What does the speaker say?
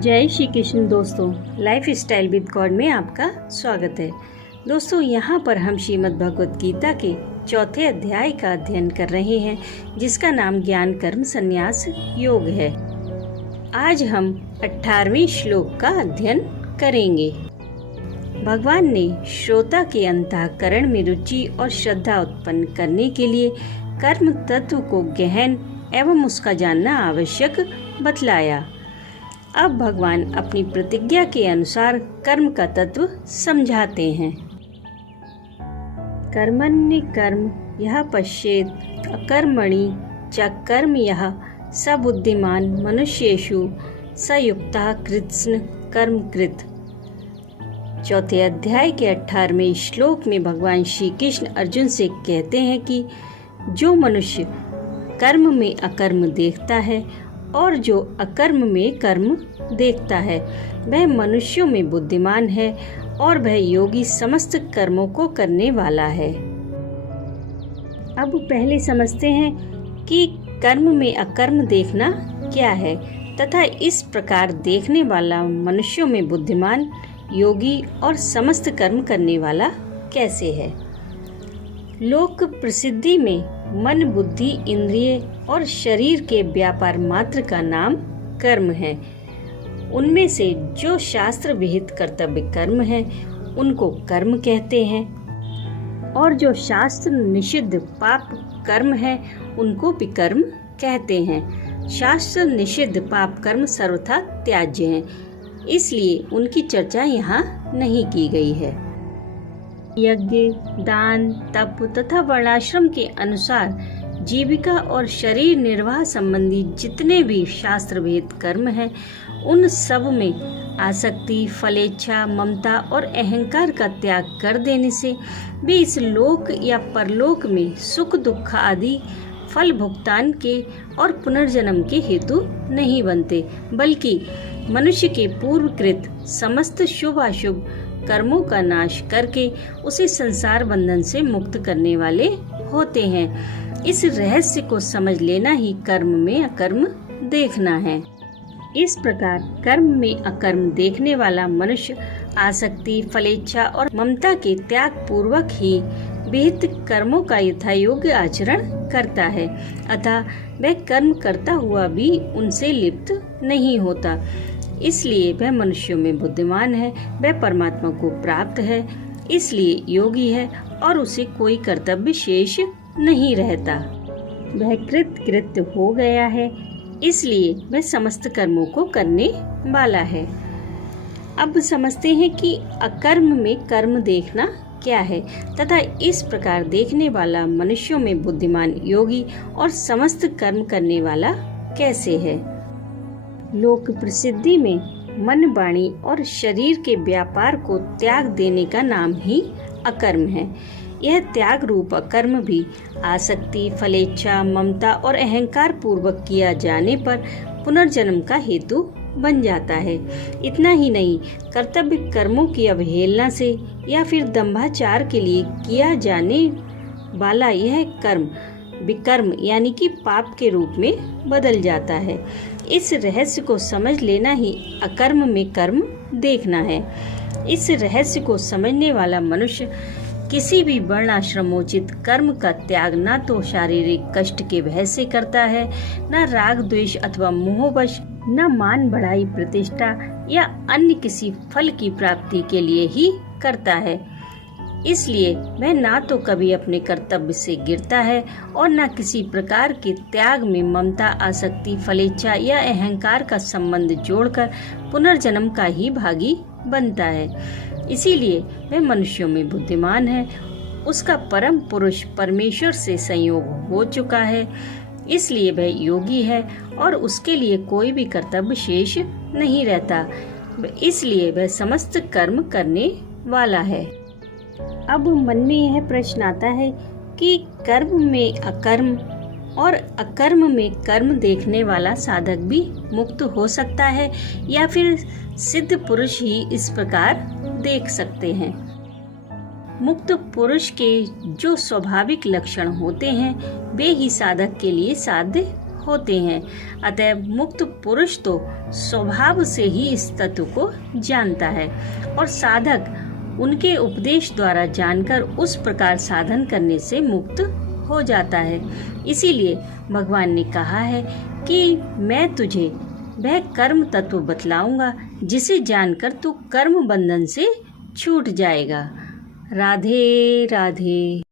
जय श्री कृष्ण दोस्तों, life style with God में आपका स्वागत है। दोस्तों, यहाँ पर हम श्रीमद् भगवत गीता के चौथे अध्याय का अध्ययन कर रहे हैं, जिसका नाम ज्ञान कर्म संन्यास योग है। आज हम 18वें श्लोक का अध्ययन करेंगे। भगवान ने श्रोता के अंतःकरण में रुचि और श्रद्धा उत्पन्न करने के लिए कर्म तत्व को गहन एवं उसका जानना आवश्यक बतलाया। अब भगवान अपनी प्रतिज्ञा के अनुसार कर्म का तत्व समझाते हैं। कर्मण्य कर्म यह पश्येत अकर्मणि च कर्म यह स बुद्धिमान मनुष्येषु स युक्तः कृत्स्न कर्म कृत। चौथे अध्याय के 18वें श्लोक में भगवान श्री कृष्ण अर्जुन से कहते हैं कि जो मनुष्य कर्म में अकर्म देखता है और जो अकर्म में कर्म देखता है, वह मनुष्यों में बुद्धिमान है और वह योगी समस्त कर्मों को करने वाला है। अब पहले समझते हैं कि कर्म में अकर्म देखना क्या है तथा इस प्रकार देखने वाला मनुष्यों में बुद्धिमान, योगी और समस्त कर्म करने वाला कैसे है। लोक प्रसिद्धि में मन, बुद्धि, इंद्रिय और शरीर के व्यापार मात्र का नाम कर्म है। उनमें से जो शास्त्र विहित कर्तव्य कर्म है उनको कर्म कहते हैं, और जो शास्त्र निषिद्ध पाप कर्म है उनको विकर्म कहते हैं। शास्त्र निषिद्ध पाप कर्म सर्वथा त्याज्य हैं, इसलिए उनकी चर्चा यहाँ नहीं की गई है। यज्ञ, दान, तप तथा वर्णाश्रम के अनुसार जीविका और शरीर निर्वाह संबंधी जितने भी शास्त्र विहित कर्म हैं, उन सब में आसक्ति, फलेच्छा, ममता और अहंकार का त्याग कर देने से वे इस लोक या परलोक में सुख दुख आदि फल भुगतान के और पुनर्जन्म के हेतु नहीं बनते, बल्कि मनुष्य के पूर्वकृत समस्त शुभ अशुभ कर्मों का नाश करके उसे संसार बंधन से मुक्त करने वाले होते हैं। इस रहस्य को समझ लेना ही कर्म में अकर्म देखना है। इस प्रकार कर्म में अकर्म देखने वाला मनुष्य आसक्ति, फलेच्छा और ममता के त्याग पूर्वक ही विहित कर्मों का यथायोग्य आचरण करता है, अतः वह कर्म करता हुआ भी उनसे लिप्त नहीं होता। इसलिए वह मनुष्यों में बुद्धिमान है, वह परमात्मा को प्राप्त है, इसलिए योगी है और उसे कोई कर्तव्य शेष नहीं रहता। वह कृत्य हो गया है, इसलिए वह समस्त कर्मों को करने वाला है। अब समझते हैं कि अकर्म में कर्म देखना क्या है तथा इस प्रकार देखने वाला मनुष्यों में बुद्धिमान, योगी और समस्त कर्म करने वाला कैसे है। लोक प्रसिद्धि में मन, वाणी और शरीर के व्यापार को त्याग देने का नाम ही अकर्म है। यह त्याग रूप अकर्म भी आसक्ति, फलेच्छा, ममता और अहंकार पूर्वक किया जाने पर पुनर्जन्म का हेतु बन जाता है। इतना ही नहीं, कर्तव्य कर्मों की अवहेलना से या फिर दंभाचार के लिए किया जाने वाला यह कर्म विकर्म यानी कि पाप के रूप में बदल जाता है। इस रहस्य को समझ लेना ही अकर्म में कर्म देखना है। इस रहस्य को समझने वाला मनुष्य किसी भी वर्णाश्रमोचित कर्म का त्याग न तो शारीरिक कष्ट के भय से करता है, न राग द्वेष अथवा मोहवश, न मान बढ़ाई प्रतिष्ठा या अन्य किसी फल की प्राप्ति के लिए ही करता है। इसलिए वह ना तो कभी अपने कर्तव्य से गिरता है और न किसी प्रकार के त्याग में ममता, आसक्ति, फलेच्छा या अहंकार का संबंध जोड़कर पुनर्जन्म का ही भागी बनता है। इसीलिए वह मनुष्यों में बुद्धिमान है, उसका परम पुरुष परमेश्वर से संयोग हो चुका है, इसलिए वह योगी है और उसके लिए कोई भी कर्तव्य शेष नहीं रहता, इसलिए वह समस्त कर्म करने वाला है। अब मन में यह प्रश्न आता है कि कर्म में अकर्म और अकर्म में कर्म देखने वाला साधक भी मुक्त हो सकता है या फिर सिद्ध पुरुष ही इस प्रकार देख सकते हैं। मुक्त पुरुष के जो स्वाभाविक लक्षण होते हैं वे ही साधक के लिए साध्य होते हैं। अतः मुक्त पुरुष तो स्वभाव से ही इस तत्व को जानता है और साधक उनके उपदेश द्वारा जानकर उस प्रकार साधन करने से मुक्त हो जाता है। इसीलिए भगवान ने कहा है कि मैं तुझे वह कर्म तत्व बतलाऊंगा जिसे जानकर तू कर्म बंधन से छूट जाएगा। राधे राधे।